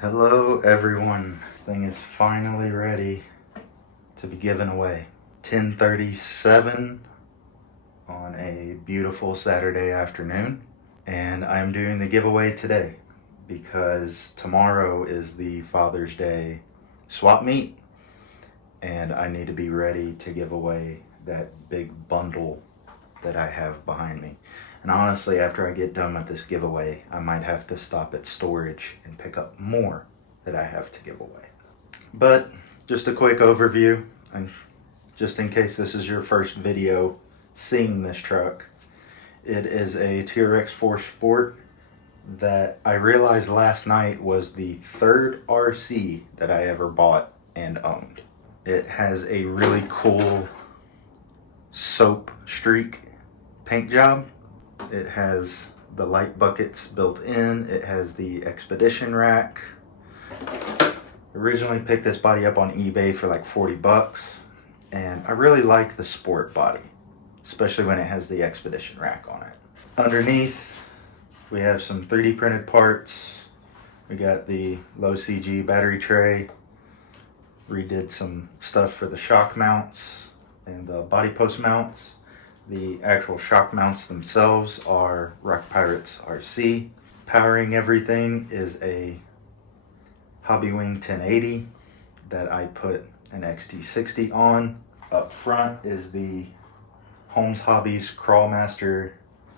Hello everyone. This thing is finally ready to be given away. 10:37 on a beautiful Saturday afternoon, and I'm doing the giveaway today because tomorrow is the Father's Day swap meet and I need to be ready to give away that big bundle that I have behind me. And honestly, after I get done with this giveaway, I might have to stop at storage and pick up more that I have to give away. But just a quick overview, and just in case this is your first video seeing this truck, it is a TRX 4 Sport that I realized last night was the third RC that I ever bought and owned. It has a really cool soap streak paint job. It has the light buckets built in. It has the expedition rack. Originally picked this body up on eBay for like 40 bucks, and I really like the sport body, especially when it has the expedition rack on it. Underneath, we have some 3D printed parts. We got the low CG battery tray. Redid some stuff for the shock mounts and the body post mounts. The actual shock mounts themselves are Rock Pirates RC. Powering everything is a Hobbywing 1080 that I put an XT60 on. Up front is the Holmes Hobbies Crawlmaster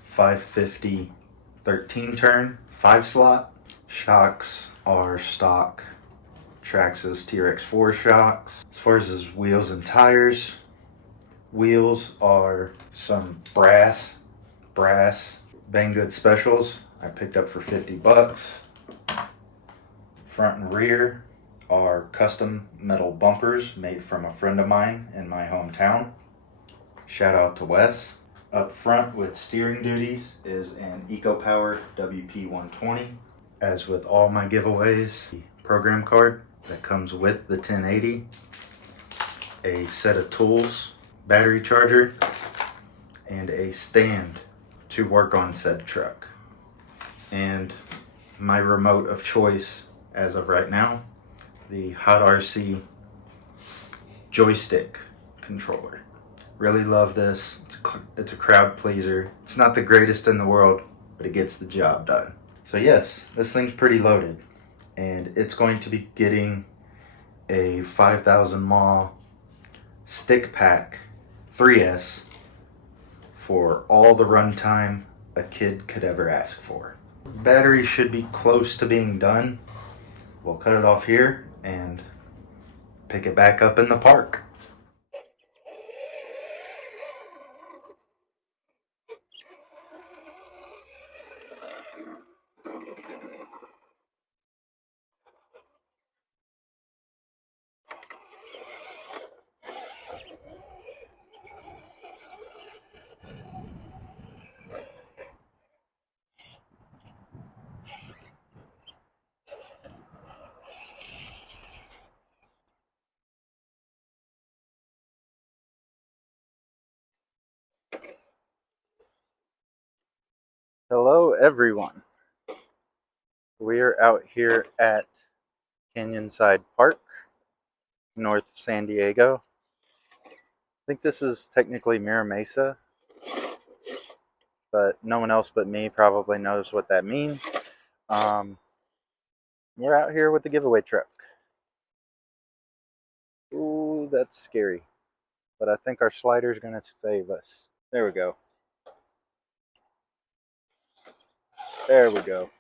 550 13 turn 5 slot. Shocks are stock Traxxas TRX 4 shocks. As far as his wheels and tires, wheels are some brass Banggood specials I picked up for 50 bucks. Front and rear are custom metal bumpers made from a friend of mine in my hometown. Shout out to Wes. Up front with steering duties is an EcoPower WP120. As with all my giveaways, the program card that comes with the 1080, a set of tools, battery charger, and a stand to work on said truck. And my remote of choice as of right now, the Hot RC joystick controller. Really love this. It's a crowd pleaser. It's not the greatest in the world, but it gets the job done. So yes, this thing's pretty loaded, and it's going to be getting a 5,000 mAh stick pack 3S for all the runtime a kid could ever ask for. Battery should be close to being done. We'll cut it off here and pick it back up in the park. Hello everyone. We are out here at Canyonside Park, North San Diego. I think this is technically Mira Mesa, but no one else but me probably knows what that means. We're out here with the giveaway truck. Ooh, that's scary. But I think our slider's gonna save us. There we go. There we go.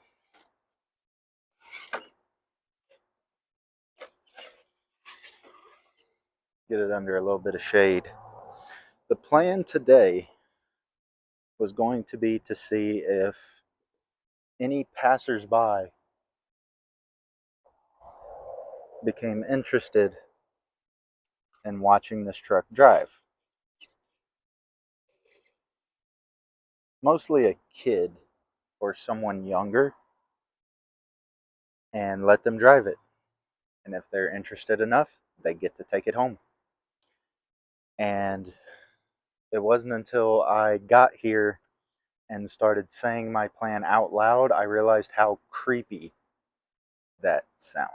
Get it under a little bit of shade. The plan today was going to be to see if any passersby became interested in watching this truck drive. Mostly a kid or someone younger, and let them drive it. And if they're interested enough, they get to take it home. And it wasn't until I got here and started saying my plan out loud, I realized how creepy that sounds.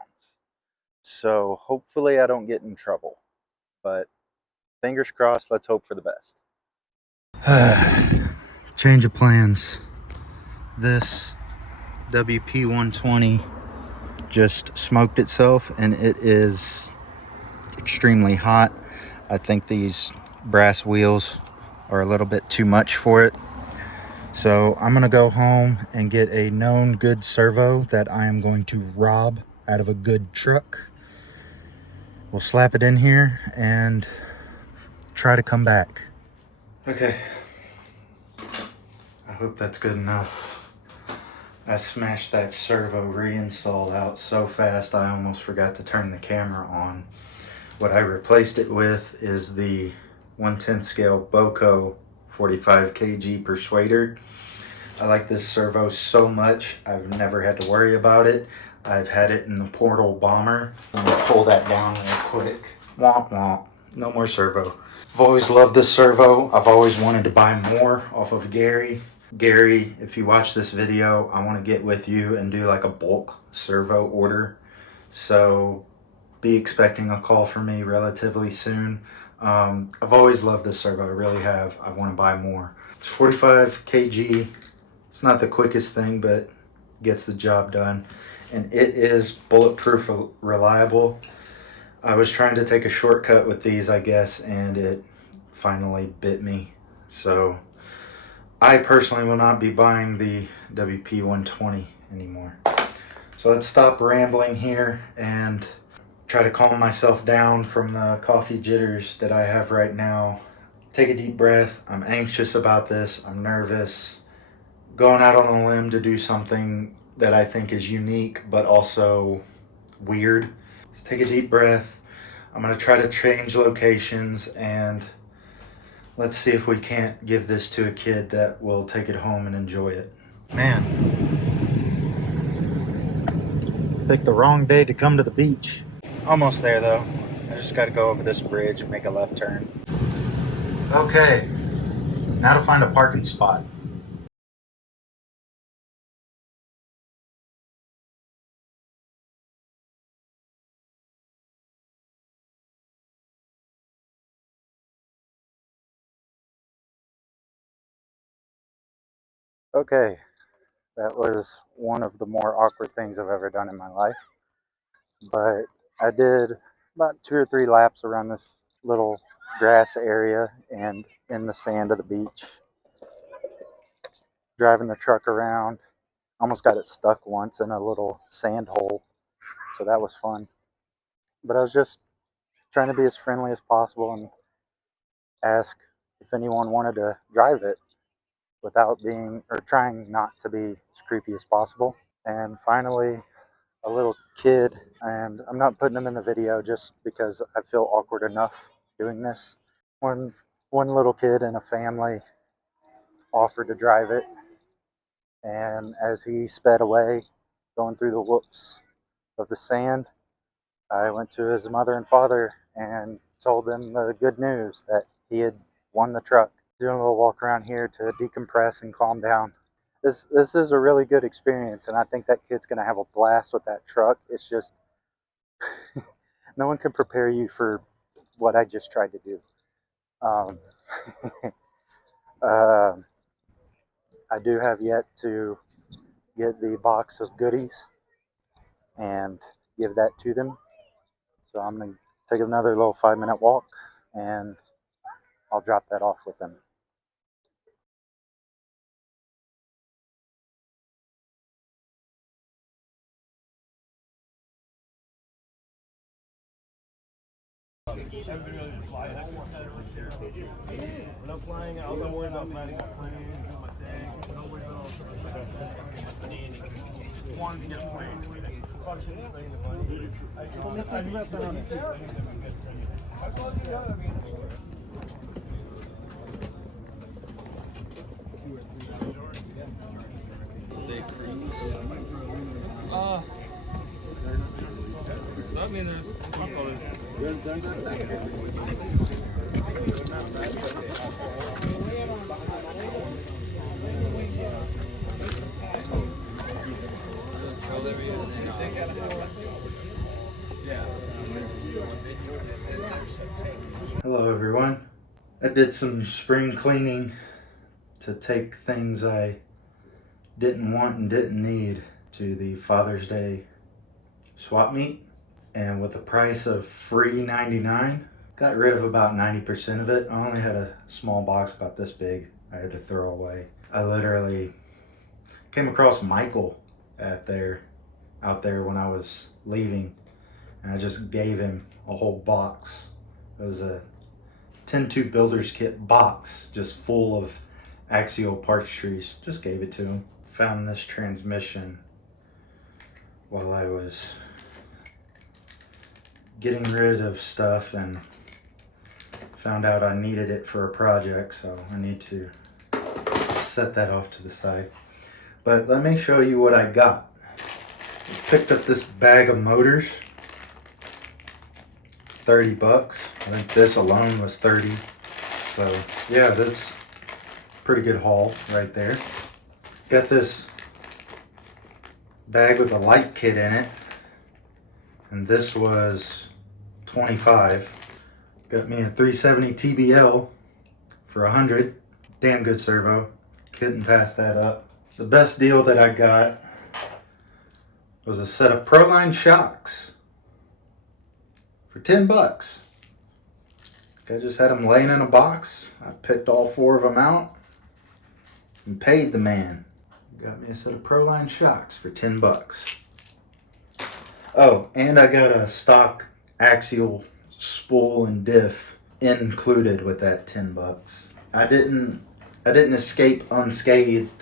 So hopefully I don't get in trouble, but fingers crossed, let's hope for the best. Change of plans. This WP120 just smoked itself and it is extremely hot. I think these brass wheels are a little bit too much for it. So I'm gonna go home and get a known good servo that I am going to rob out of a good truck. We'll slap it in here and try to come back. Okay, I hope that's good enough. I smashed that servo reinstall out so fast I almost forgot to turn the camera on. What I replaced it with is the 1/10 scale Boco 45 kg persuader. I like this servo so much, I've never had to worry about it. I've had it in the Portal Bomber. I'm gonna pull that down real quick. Womp womp, no more servo. I've always loved this servo. I've always wanted to buy more off of Gary. Gary, if you watch this video, I want to get with you and do like a bulk servo order. So be expecting a call from me relatively soon. I've always loved this servo, I really have. I want to buy more. It's 45 kg. It's not the quickest thing, but gets the job done. And it is bulletproof reliable. I was trying to take a shortcut with these, I guess, and it finally bit me. So I personally will not be buying the WP120 anymore. So let's stop rambling here and try to calm myself down from the coffee jitters that I have right now. Take a deep breath. I'm anxious about this. I'm nervous. Going out on a limb to do something that I think is unique, but also weird. Let's take a deep breath. I'm gonna try to change locations and let's see if we can't give this to a kid that will take it home and enjoy it. Man, picked the wrong day to come to the beach. Almost there though. I just gotta go over this bridge and make a left turn. Okay, now to find a parking spot. Okay, that was one of the more awkward things I've ever done in my life. But I did about 2 or 3 laps around this little grass area and in the sand of the beach. Driving the truck around. Almost got it stuck once in a little sand hole. So that was fun. But I was just trying to be as friendly as possible and ask if anyone wanted to drive it without being, or trying not to be as creepy as possible. And finally, a little kid, and I'm not putting him in the video just because I feel awkward enough doing this. One little kid in a family offered to drive it, and as he sped away, going through the whoops of the sand, I went to his mother and father and told them the good news that he had won the truck. Doing a little walk around here to decompress and calm down. This is a really good experience, and I think that kid's going to have a blast with that truck. It's just no one can prepare you for what I just tried to do. I do have yet to get the box of goodies and give that to them. So I'm going to take another little 5-minute walk and I'll drop that off with them. When I'm flying, I don't worry about flying. Do my thing. Don't worry about standing. Wanting to get a plane. Probably shouldn't stay in the plane. I mean, there's Hello everyone. I did some spring cleaning to take things I didn't want and didn't need to the Father's Day swap meet, and with the price of free $99, got rid of about 90% of it. I only had a small box about this big I had to throw away. I literally came across Michael out there when I was leaving, and I just gave him a whole box. It was a 10-2 builder's kit box just full of axial parts trees. Just gave it to him. Found this transmission while I was getting rid of stuff and found out I needed it for a project, so I need to set that off to the side. But let me show you what I got. I picked up this bag of motors, 30 bucks. I think this alone was 30. So yeah, this pretty good haul right there. Got this bag with a light kit in it, and this was 25. Got me a 370 TBL for 100. Damn good servo. Couldn't pass that up. The best deal that I got was a set of Proline shocks for 10 bucks. I just had them laying in a box. I picked all 4 of them out and paid the man. Got me a set of Proline shocks for 10 bucks. Oh, and I got a stock axial spool and diff included with that 10 bucks. I didn't escape unscathed.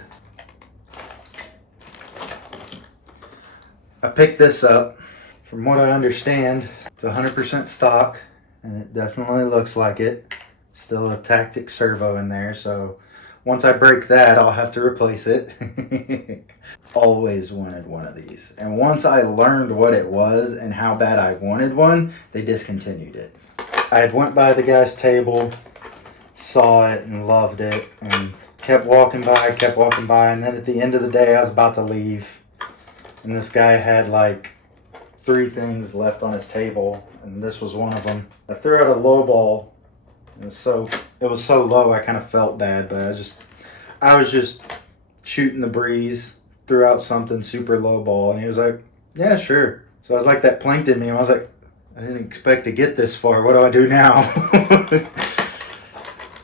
I picked this up. From what I understand, it's 100% stock, and it definitely looks like it. Still a tactic servo in there, so once I break that, I'll have to replace it. Always wanted one of these. And once I learned what it was and how bad I wanted one, they discontinued it. I had went by the guy's table, saw it and loved it, and kept walking by, and then at the end of the day, I was about to leave, and this guy had like 3 things left on his table, and this was one of them. I threw out a low ball. It was so low I kind of felt bad, but I was just shooting the breeze, threw out something super low ball, and he was like, yeah, sure. So I was like that plankton meme. I was like, I didn't expect to get this far. What do I do now?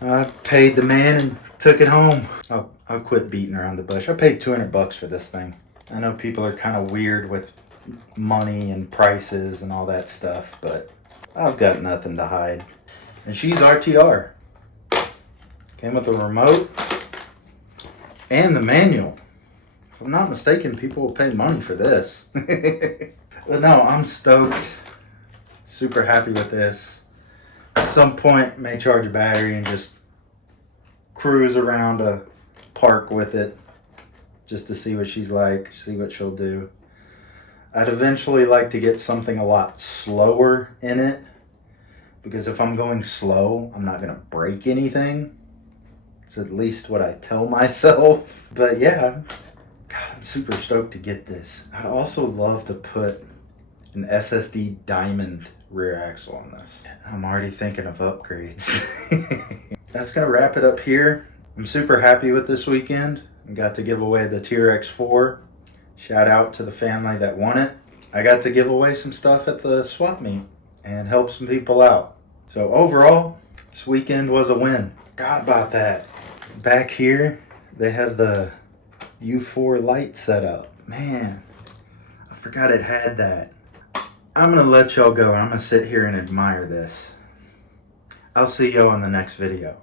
I paid the man and took it home. I'll quit beating around the bush. I paid 200 bucks for this thing. I know people are kind of weird with money and prices and all that stuff, but I've got nothing to hide. And she's RTR. Came with the remote and the manual. If I'm not mistaken, people will pay money for this. But no, I'm stoked. Super happy with this. At some point, may charge a battery and just cruise around a park with it just to see what she's like, see what she'll do. I'd eventually like to get something a lot slower in it, because if I'm going slow, I'm not going to break anything. It's at least what I tell myself. But yeah, God, I'm super stoked to get this. I'd also love to put an SSD diamond rear axle on this. I'm already thinking of upgrades. That's going to wrap it up here. I'm super happy with this weekend. I got to give away the TRX4. Shout out to the family that won it. I got to give away some stuff at the swap meet and help some people out. So overall, this weekend was a win. Forgot about that. Back here, they have the U4 light set up. Man, I forgot it had that. I'm gonna let y'all go. I'm gonna sit here and admire this. I'll see y'all in the next video.